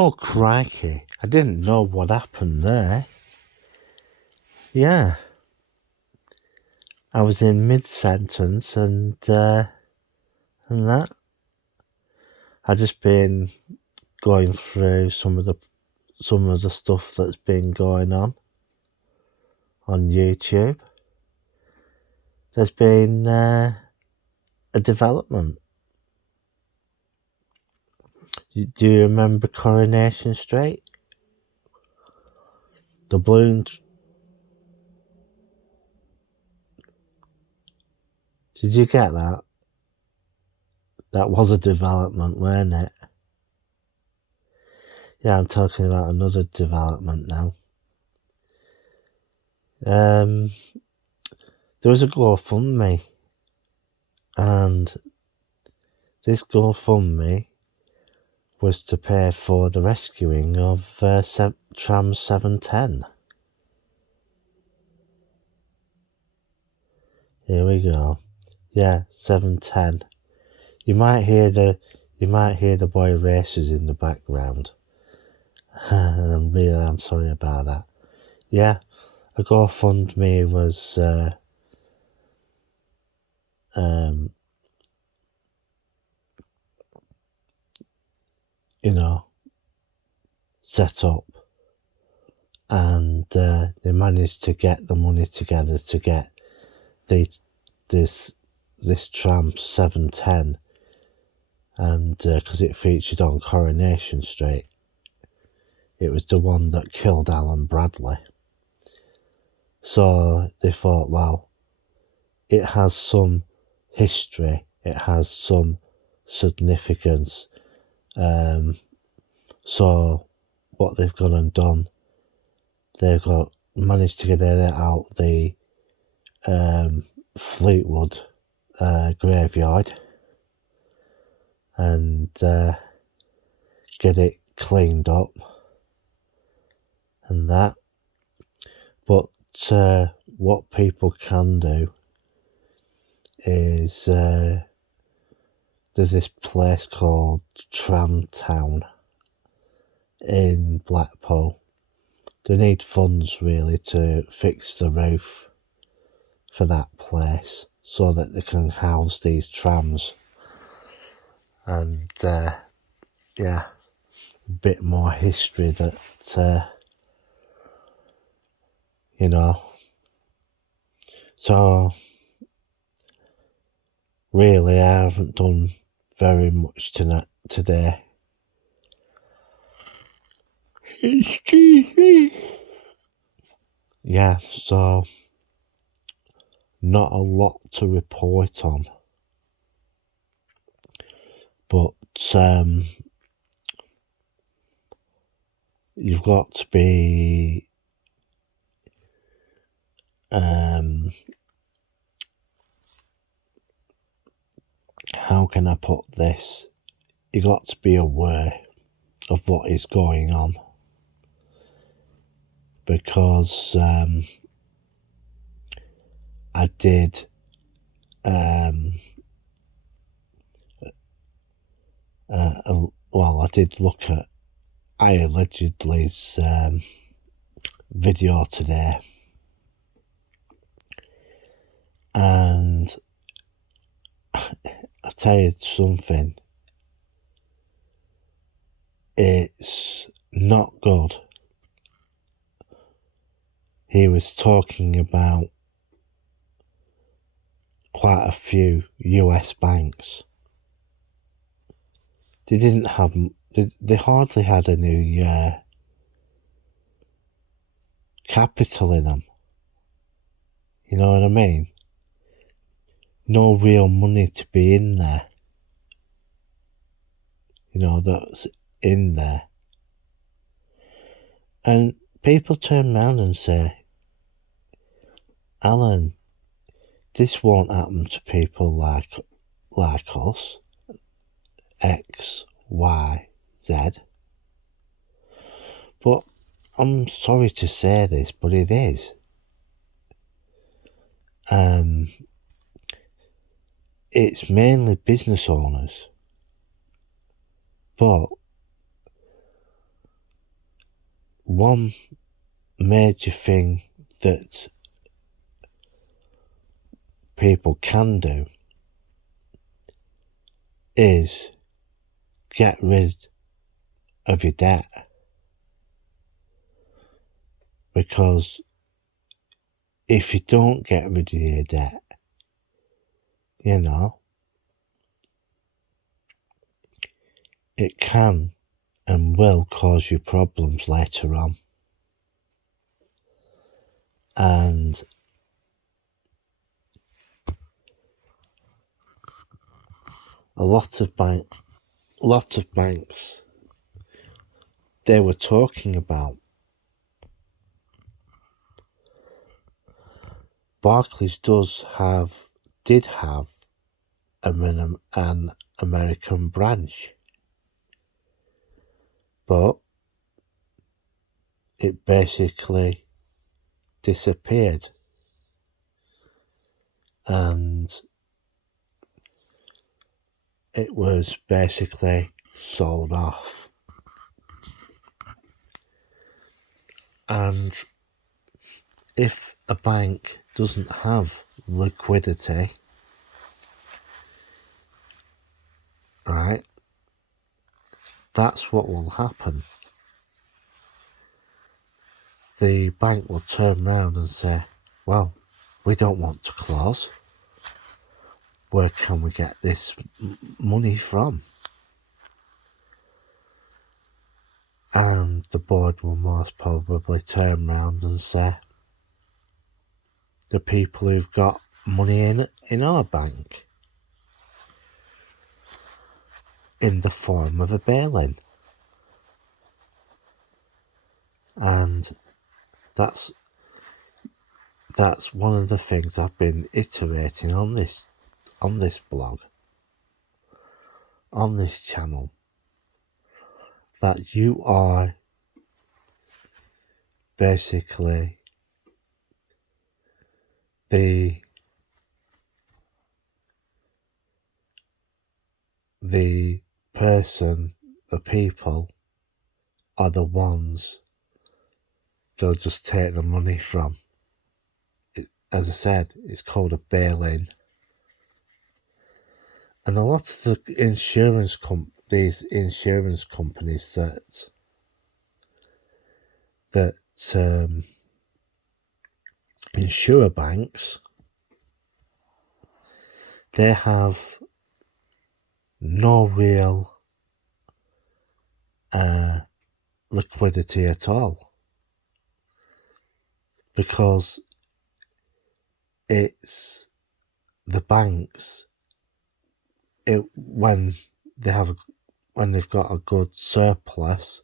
Oh, crikey. I didn't know what happened there. Yeah. I was in mid-sentence and that. I just been going through some of the stuff that's been going on YouTube. There's been a development. Do you remember Coronation Street? The balloons. Did you get that? That was a development, weren't it? Yeah, I'm talking about another development now. There was a GoFundMe, and this GoFundMe was to pay for the rescuing of Tram 710. Here we go. Yeah, 710. You might hear the boy racers in the background. I'm sorry about that. Yeah, a GoFundMe was set up, and they managed to get the money together to get this Tram 710, and because it featured on Coronation Street, it was the one that killed Alan Bradley. So they thought, well, it has some history, it has some significance. So what they've gone and done, they've managed to get it out the Fleetwood graveyard and get it cleaned up and that. But what people can do is there's this place called Tram Town in Blackpool. They need funds really to fix the roof for that place so that they can house these trams, and yeah, a bit more history that so really I haven't done very much today. Excuse me. Yeah, so not a lot to report on, but you've got to be how can I put this? You got to be aware of what is going on, because I did I did look at allegedly's video today, and I'll tell you something, it's not good. He was talking about quite a few US banks. They hardly had any capital in them. You know what I mean? No real money to be in there. That's in there. And people turn around and say, Alan, this won't happen to people like us, X, Y, Z. But I'm sorry to say this, but it is. It's mainly business owners, but one major thing that people can do is get rid of your debt. Because if you don't get rid of your debt, you know, it can and will cause you problems later on. And lots of banks, they were talking about Barclays did have an American branch, but it basically disappeared, and it was basically sold off. And if a bank doesn't have liquidity, right, that's what will happen. The bank will turn around and say, well, we don't want to close. Where can we get this money from? And the board will most probably turn around and say, the people who've got money in our bank, in the form of a bail-in. And that's one of the things I've been iterating on this blog, on this channel, that you are basically the person, the people are the ones they'll just take the money from. As I said, it's called a bail-in. And a lot of the insurance companies that insure banks, they have no real liquidity at all, because it's the banks, when they've got a good surplus,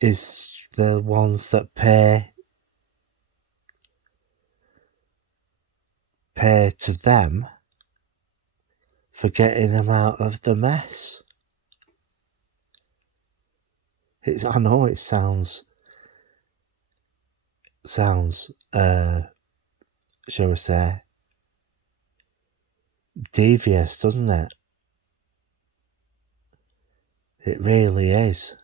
is the ones that pay to them for getting them out of the mess. I know it sounds shall we say, devious, doesn't it? It really is.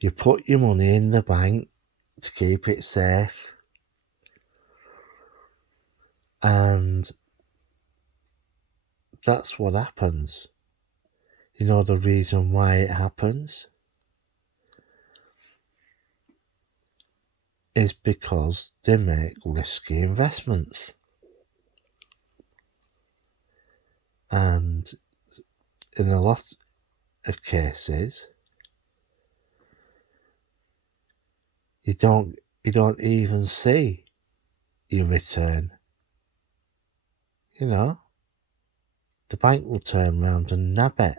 You put your money in the bank to keep it safe, and that's what happens. You know the reason why it happens? Is because they make risky investments. And in a lot of cases, you don't even see your return. You know, the bank will turn around and nab it.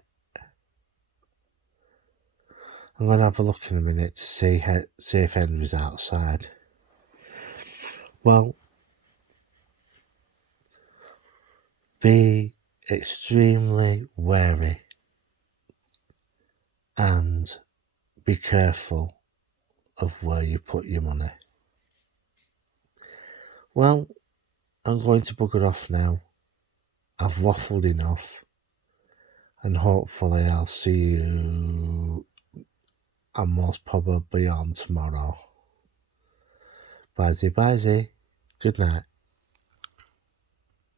I'm going to have a look in a minute to see if Henry's outside. Well, be extremely wary and be careful of where you put your money. Well, I'm going to bugger off now. I've waffled enough, and hopefully I'll see you I'm most probably on tomorrow. Bye bye. Good night.